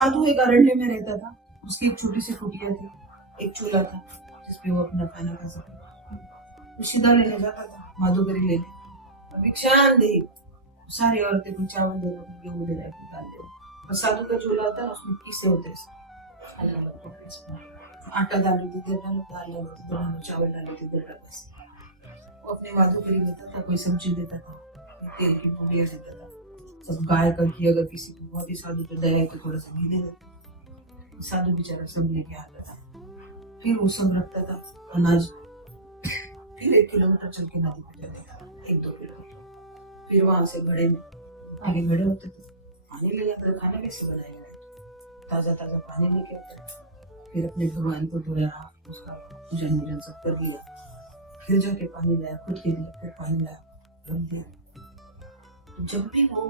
साधु एक अरण्य में रहता था। उसकी एक छोटी सी कुटिया थी, एक चूल्हा था जिसपे वो अपना खाना खा सके। वो सीधा लेने जाता था माधुकरी लेने। भिक्षान दे, सारी औरतें को चावल दे रहे, गेहूं दे रहे, दाल दे रहे। और साधु का चूल्हा होता है, उसमें पीसे होते हैं अलग अलग टुकड़े से। आटा डालो तो इधर डालो, दाल डालो तो इधर डालो, चावल डालो तो इधर डालो। बस वो अपने माधुकरी लेता था, कोई सब्जी देता था, तेल की पूड़ियाँ देता था। सब गाय का घी, अगर किसी को बहुत ही साधु पे दया है तो थोड़ा सा घी दे देता। साधु बेचारा सब लेके आता था। फिर वो सब रखता था अनाज। फिर 1 किलोमीटर चल के नदी पे जाता था, 1-2 किलोमीटर। फिर वहां से घड़े में, आगे घड़े होते थे, पानी ले जाता था। खाना कैसे बनाएगा, ताजा ताजा पानी लेके आता था। फिर अपने भगवान को धोया, उसका पूजन वूजन सब कर दिया। फिर जाके पानी लाया खुद के लिए, फिर पानी लाया, रख दिया। तो जब भी वो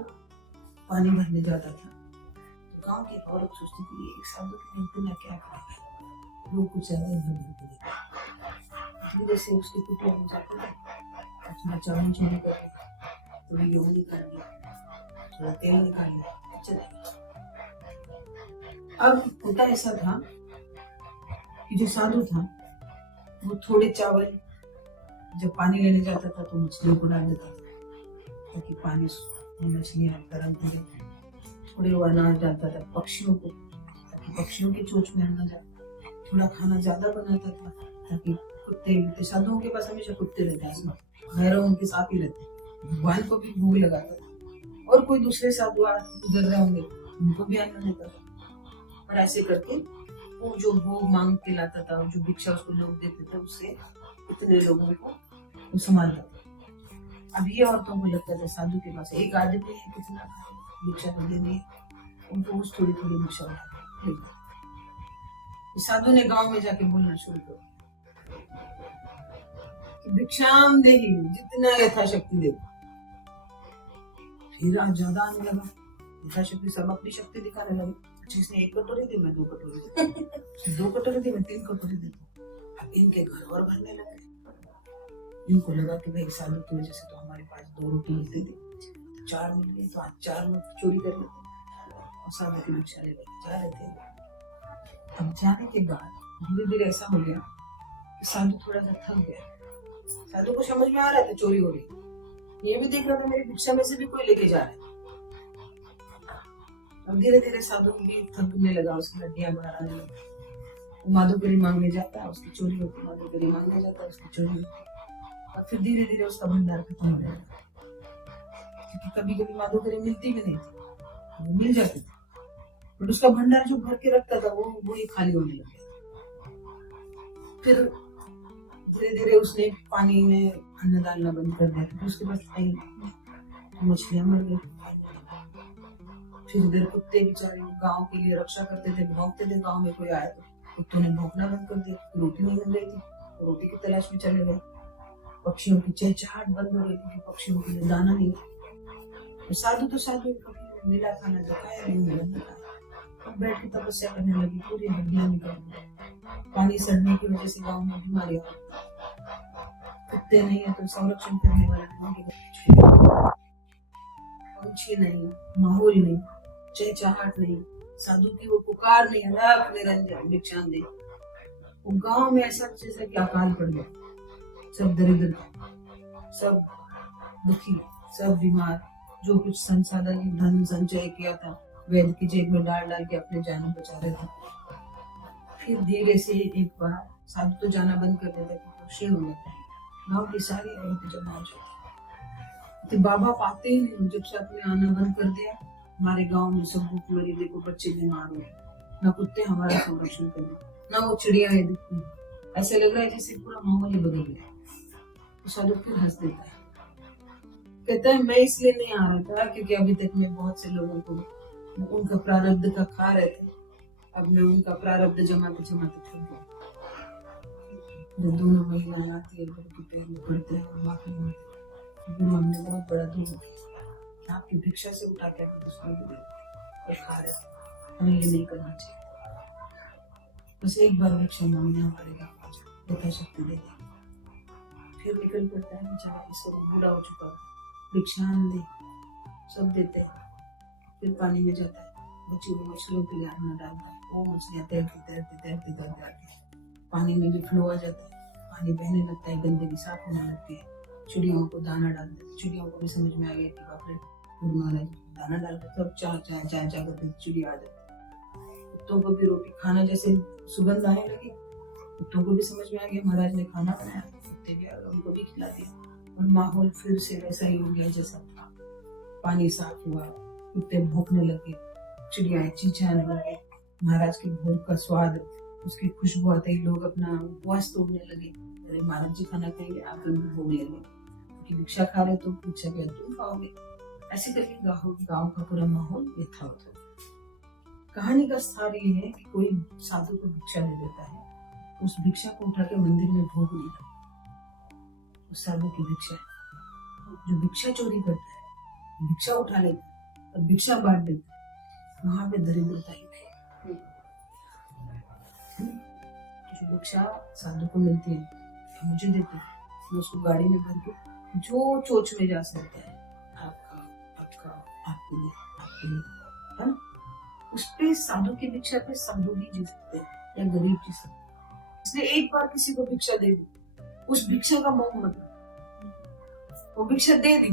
पानी भरने जाता था तो गांव की औरत सोचती थी एक साधु के इतना क्या करेगा, लोग कुछ ज्यादा ही भर भर के धीरे से उसकी कुटिया में जाते थे, अपना चावल चुनी कर थोड़ी गेहूं निकाल लिया, थोड़ा तेल निकाल लिया, चले गए। अब होता ऐसा था कि जो साधु था वो थोड़े चावल जब पानी लेने जाता था तो मछलियों को डाल देता था ताकि पानी में मछलियां गर्म हो जाए। थोड़े वो अनाज डालता था पक्षियों को ताकि पक्षियों की चोंच में न जाए। थोड़ा खाना ज्यादा बनाता था ताकि कुत्ते, साधुओं के पास हमेशा कुत्ते रहते हैं, भैरव उनके साथ ही रहते हैं। भगवान को भी भोग लगाता था और कोई दूसरे साधु गुजर रहे होंगे उनको भी अन्न देता था। और ऐसे करके वो जो भोग मांग के लाता था, जो भिक्षा उसको लोग देते थे, उससे इतने लोगों को वो संभालता था। अब ये औरतों को लगता था साधु के पास एक आदमी है, कितना भिक्षा तो देनी है, उनको उस थोड़ी थोड़ी भिक्षा उठा। साधु ने गांव में जाके बोलना शुरू कर कि भिक्षाम देही, जितना यथाशक्ति दे। फिर आज ज्यादा आने लगा, यथाशक्ति सब अपनी शक्ति दिखाने लगे। जिसने 1 कटोरी दी, मैं 2 कटोरी दी, 2 कटोरी दी, मैं 3 कटोरी देता। अब इनके घर और भरने लगे। इनको लगा कि भाई साधु की वजह से तो हमारे पास 2 रोटी मिलती थी, 4 मिल गई, तो आज 4 में चोरी कर लेते और साधु की भिक्षा ले जा रहे थे। अब जाने के बाद धीरे धीरे ऐसा हो गया कि साधु थोड़ा सा थक गया। साधु को समझ में आ रहा था चोरी हो रही, ये भी देख रहा था मेरी भिक्षा में से भी कोई लेके जा रहा है। अब धीरे धीरे साधु भी थकने लगा, उसकी हड्डियां बाहर आने लगी। माधुकरी मांगने जाता है, उसकी चोरी होती, माधुकरी मांगने जाता है, उसकी चोरी होती। और फिर धीरे धीरे उसका भंडार खत्म हो जाएगा, क्योंकि कभी कभी माधुकरी मिलती भी नहीं थी, वो मिल जाती थी, बट उसका भंडार जो भर के रखता था वो ही खाली होने लग गया। फिर धीरे धीरे उसने पानी में अन्न डालना बंद कर दिया, फिर उसके बाद मछलियां मर गई। फिर इधर कुत्ते बेचारे गांव के लिए रक्षा करते थे, भौंकते थे, गांव में कोई आया तो कुत्तों ने भौंकना बंद कर दिया। रोटी नहीं मिल रही थी, रोटी की तलाश में चले गए। पक्षियों की चहचहाट बंद हो गई क्योंकि पक्षियों के लिए दाना नहीं था। साधु तो साधु, कभी मिला खाना जो खाया नहीं मिला, अब बैठ के तपस्या करने लगी, पूरी हड्डियां निकल गई। पानी सड़ने की वजह से गांव में बीमारियां, कुत्ते नहीं है तो संरक्षण करने वाले पंछी नहीं, माहौल नहीं, चहचहाट नहीं, साधु की वो पुकार नहीं, अलग निरंजन भिक्षाम दे। वो गांव में ऐसा जैसा कि अकाल पड़ गया, सब दरिद्र, सब दुखी, सब बीमार। जो कुछ संसाधन धन संचय किया था वैद्य की जेब में डाल डाल के अपने जान बचा रहे थे। फिर धीरे से एक बार साधु तो जाना बंद कर देता था, क्षीण हो जाता है। गाँव की सारी औरतें जमा हो जाती, तो बाबा पाते ही नहीं। जब से आपने आना बंद कर दिया, हमारे गांव में सब भूख मरी, देखो बच्चे बीमार हो गए, ना कुत्ते हमारा संरक्षण करें, ना वो चिड़िया है दिखती। ऐसे लग रहा है जैसे पूरा माहौल ही बदल गया। तो साधु फिर हंस देता है, कहता है मैं इसलिए नहीं आ रहा था क्योंकि अभी तक मैं बहुत से लोगों को उनका प्रारब्ध का खा रहे थे, अब मैं उनका प्रारब्ध जमाते जमाते थक गया। जब दोनों महिलाएं आती है, के पैर में पड़ते हैं, माफी मांगते, गुरु हमने बहुत बड़ा दुख आपकी भिक्षा से उठा के दूसरों को और खा रहे थे, हमें ये नहीं करना चाहिए। बस एक बार भिक्षा मांगने हमारे गाँव आ जाए, यथाशक्ति दे दे। फिर निकल पड़ता है बेचारा, इसको बूढ़ा हो चुका है, भिक्षा दे, सब देते हैं। फिर पानी में जाता है, बची हुई मछलियों के लिए अन्न डालता है, वो मछलियां तैरती तैरती तैरती तैर जाती है, पानी में भी फ्लो आ जाता है, पानी बहने लगता है, गंदगी साफ होने लगती है। चिड़ियों को दाना डाल देते, चिड़ियों को भी समझ में आ गया कि बाप रे गुरु महाराज दाना डाल देते, अब चा चा चा चा करके चिड़िया आ जाती। कुत्तों को भी रोटी खाना जैसे सुगंध आने लगी, कुत्तों को भी समझ में आ गया महाराज ने खाना बनाया, कुत्ते भी आ गए, उनको भी खिला दिया, और माहौल फिर से वैसा ही हो गया जैसा था। पानी साफ हुआ, कुत्ते भौंकने लगे, चिड़ियाएं चींचाने लगे, महाराज के भोग का स्वाद, उसकी खुशबू आते ही लोग अपना उपवास तोड़ने लगे। अरे महाराज जी खाना खाएंगे, आप लोग भी भोग लेंगे, क्योंकि भिक्षा खा रहे तो भिक्षा क्या तुम खाओगे। ऐसे करके गाँव का पूरा माहौल यथावत हो गया। कहानी का सार ये है कि कोई साधु को भिक्षा दे देता है, उस भिक्षा को उठा के मंदिर में भोग नहीं लगता, उस साधु की भिक्षा है। जो भिक्षा चोरी करता है, भिक्षा उठा लेता है और भिक्षा बांट देता है, वहां पे दरिद्रता ही है। जो भिक्षा साधु को मिलती है, मुझे देते हैं, मैं उसको गाड़ी में भर के जो चोच में जा सकता है, आपका आपके लिए, है ना, उस पे साधु की भिक्षा पे साधु भी जी सकते हैं या गरीब जी सकते हैं। इसलिए एक बार किसी को भिक्षा दे दी, उस भिक्षा का मोह मत, वो भिक्षा दे दी